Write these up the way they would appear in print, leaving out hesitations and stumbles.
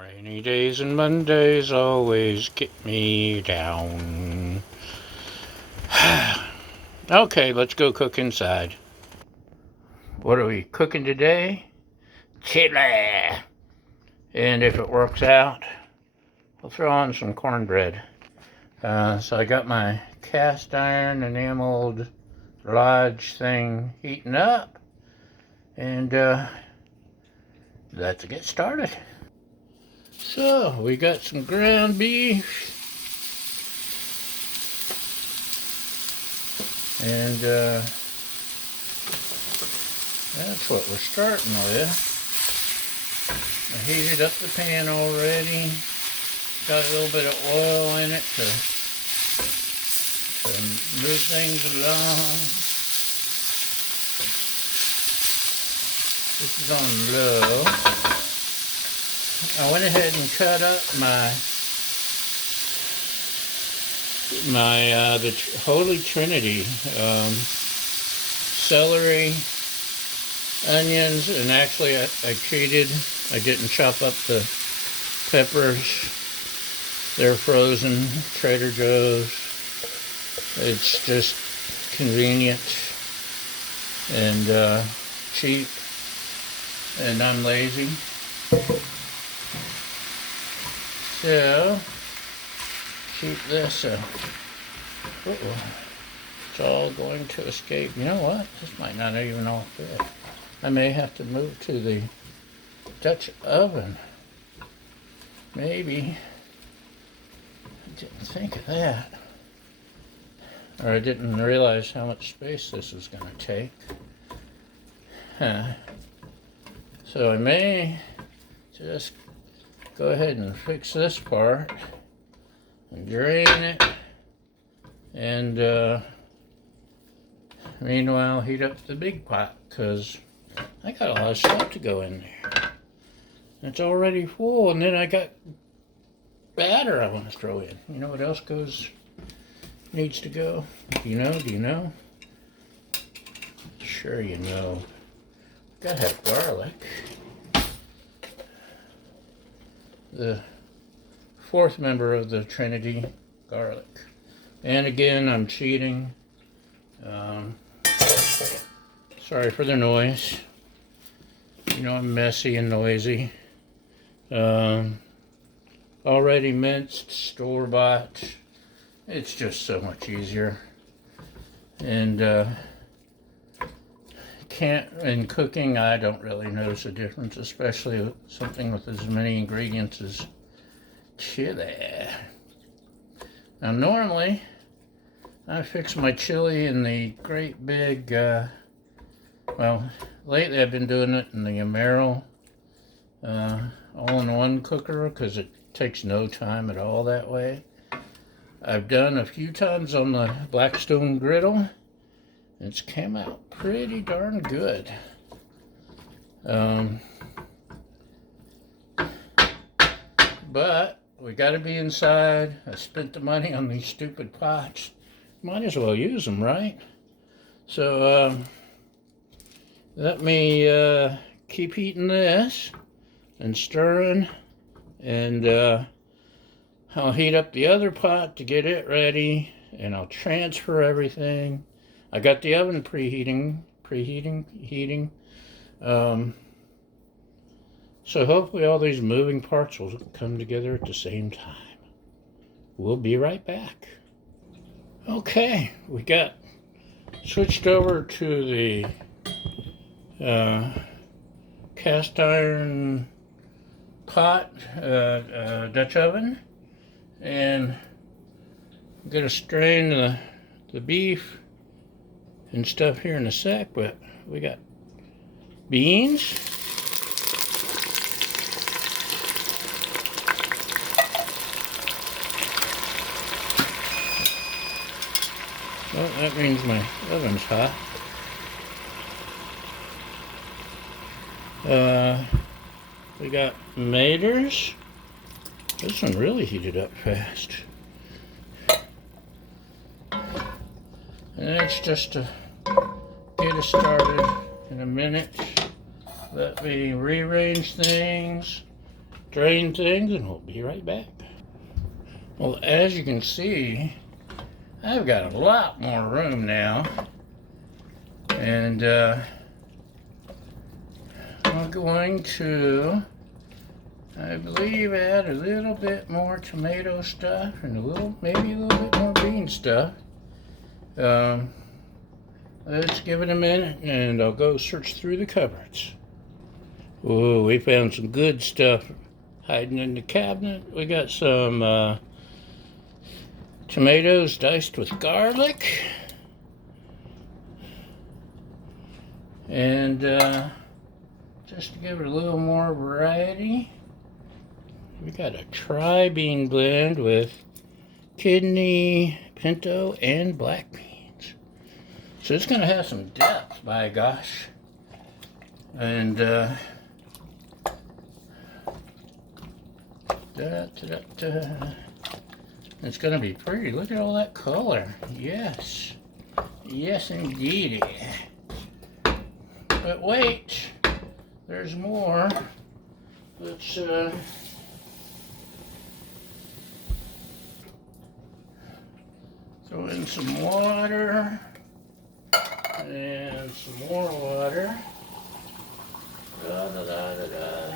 Rainy days and Mondays always get me down. Okay, let's go cook inside. What are we cooking today? Chili! And if it works out, I'll throw on some cornbread. So I got my cast iron enameled lodge thing heating up. And let's get started. So we got some ground beef. And that's what we're starting with. I heated up the pan already. Got a little bit of oil in it to move things along. This is on low. I went ahead and cut up the Holy Trinity, celery, onions, and actually I didn't chop up the peppers. They're frozen, Trader Joe's. It's just convenient and cheap, and I'm lazy. So, keep this it's all going to escape. You know what? This might not even all fit. I may have to move to the Dutch oven. Maybe. I didn't think of that. Or I didn't realize how much space this was going to take. So I may just go ahead and fix this part and drain it, and meanwhile heat up the big pot, because I got a lot of stuff to go in there. It's already full, and then I got batter I want to throw in. You know what else needs to go? Do you know? Sure you know. Gotta have garlic. The fourth member of the Trinity, garlic. And again, I'm cheating. Sorry for the noise. You know I'm messy and noisy. Already minced, store-bought. It's just so much easier. And in cooking, I don't really notice a difference, especially with something with as many ingredients as chili. Now normally, I fix my chili in the great big, well, lately I've been doing it in the enameled all-in-one cooker, because it takes no time at all that way. I've done a few times on the Blackstone Griddle. It's came out pretty darn good. But we got to be inside. I spent the money on these stupid pots. Might as well use them, right? So let me keep heating this and stirring, and I'll heat up the other pot to get it ready, and I'll transfer everything. I got the oven heating. So hopefully all these moving parts will come together at the same time. We'll be right back. Okay, we got switched over to the cast iron pot, Dutch oven, and I'm gonna strain the beef and stuff here in a sec, but we got beans. Well, that means my oven's hot. We got tomatoes. This one really heated up fast. And it's just to get us started in a minute. Let me rearrange things, drain things and we'll be right back. Well, as you can see, I've got a lot more room now. And I'm going to, I believe, add a little bit more tomato stuff and maybe a little bit more bean stuff. Let's give it a minute and I'll go search through the cupboards. Oh, we found some good stuff hiding in the cabinet. We got some tomatoes diced with garlic. And just to give it a little more variety, we got a tri-bean blend with kidney, pinto, and black beans. So it's going to have some depth, by gosh. And it's going to be pretty. Look at all that color. Yes. Yes, indeedy. But wait, there's more. Let's throw in some water and some more water. Da, da, da, da, da.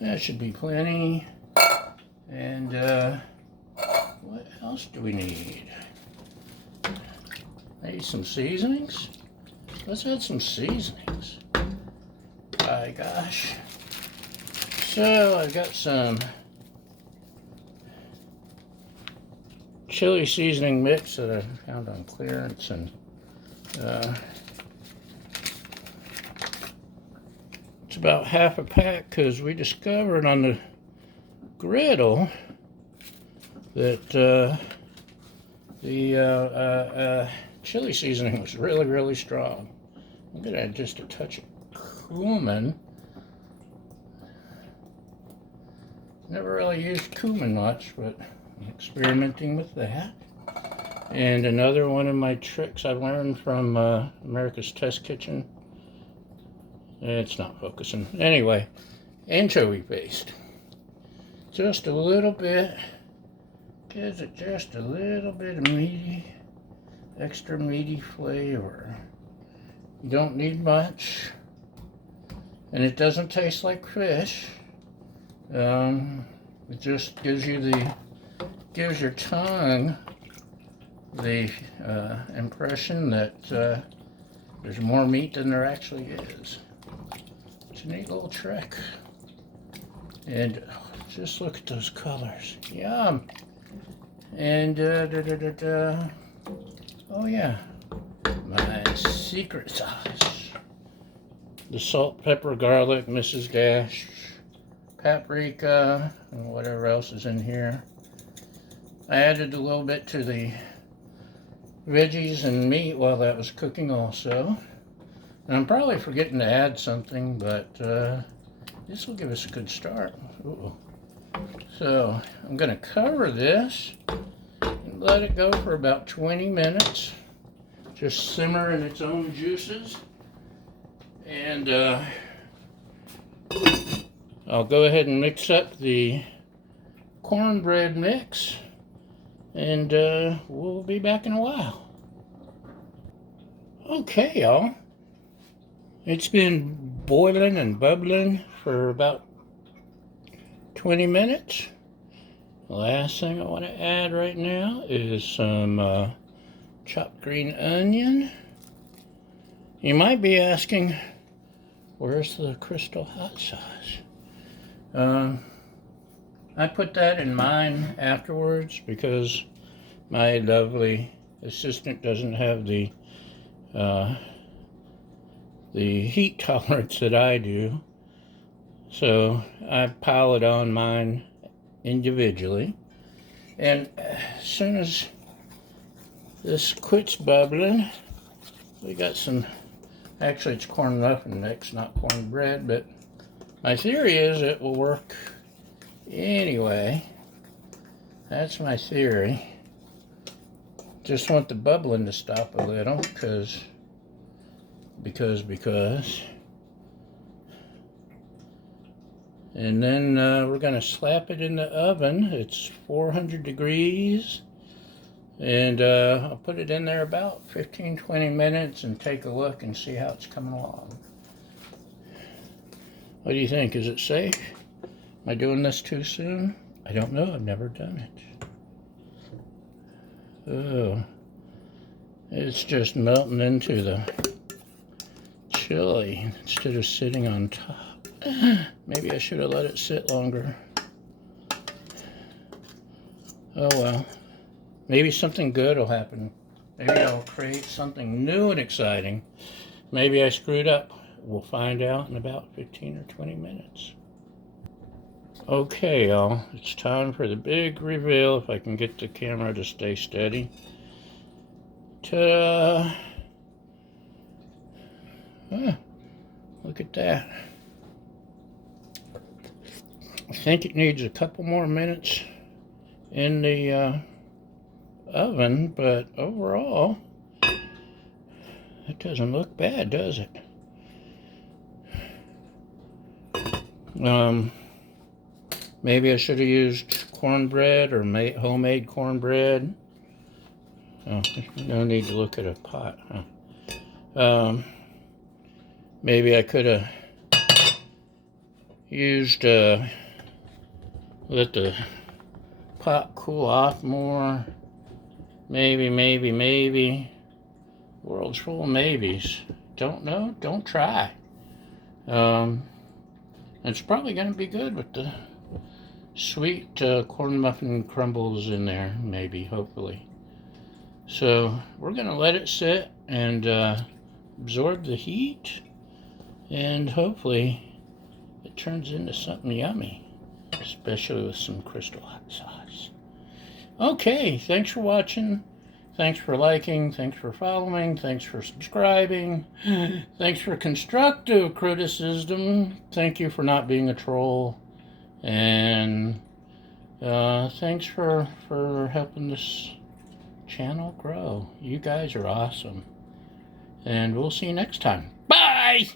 That should be plenty. And what else do we need? Maybe some seasonings? Let's add some seasonings. My gosh. So I've got some chili seasoning mix that I found on clearance, and it's about half a pack because we discovered on the Griddle that the chili seasoning was really, really strong. I'm going to add just a touch of cumin. Never really used cumin much, but I'm experimenting with that. And another one of my tricks I learned from America's Test Kitchen. It's not focusing. Anyway, anchovy paste. Just a little bit. Gives it just a little bit of meaty, extra meaty flavor. You don't need much, and it doesn't taste like fish. It just gives your tongue the impression that there's more meat than there actually is. It's a neat little trick. And just look at those colors. Yum. And oh yeah, my secret sauce. The salt, pepper, garlic, Mrs. Dash, paprika, and whatever else is in here. I added a little bit to the veggies and meat while that was cooking also. And I'm probably forgetting to add something, but this will give us a good start. Ooh. So I'm going to cover this and let it go for about 20 minutes. Just simmer in its own juices. And I'll go ahead and mix up the cornbread mix. And we'll be back in a while. Okay, y'all. It's been boiling and bubbling for about 20 minutes. The last thing I want to add right now is some chopped green onion. You might be asking, where's the Crystal hot sauce? I put that in mine afterwards because my lovely assistant doesn't have the heat tolerance that I do. So I pile it on mine individually. And as soon as this quits bubbling, we got some, actually it's corn muffin mix, not cornbread, but my theory is it will work anyway. That's my theory. Just want the bubbling to stop a little because And then we're going to slap it in the oven. It's 400 degrees. And I'll put it in there about 15-20 minutes and take a look and see how it's coming along. What do you think? Is it safe? Am I doing this too soon? I don't know. I've never done it. Oh, it's just melting into the chili instead of sitting on top. Maybe I should have let it sit longer. Oh well. Maybe something good will happen. Maybe I'll create something new and exciting. Maybe I screwed up. We'll find out in about 15 or 20 minutes. Okay, y'all. It's time for the big reveal, if I can get the camera to stay steady. Ta-da! Ah, look at that. I think it needs a couple more minutes in the oven, but overall, it doesn't look bad, does it? Maybe I should have used cornbread or homemade cornbread. Oh, no need to look at a pot, huh? Maybe I could have used, let the pot cool off more. Maybe. World's full of maybes. Don't know, don't try. It's probably going to be good with the sweet corn muffin crumbles in there, maybe, hopefully. So we're going to let it sit and absorb the heat, and hopefully it turns into something yummy, especially with some Crystal hot sauce. Okay, thanks for watching. Thanks for liking, thanks for following, thanks for subscribing, thanks for constructive criticism, thank you for not being a troll, and thanks for helping this channel grow. You guys are awesome, and we'll see you next time. Bye!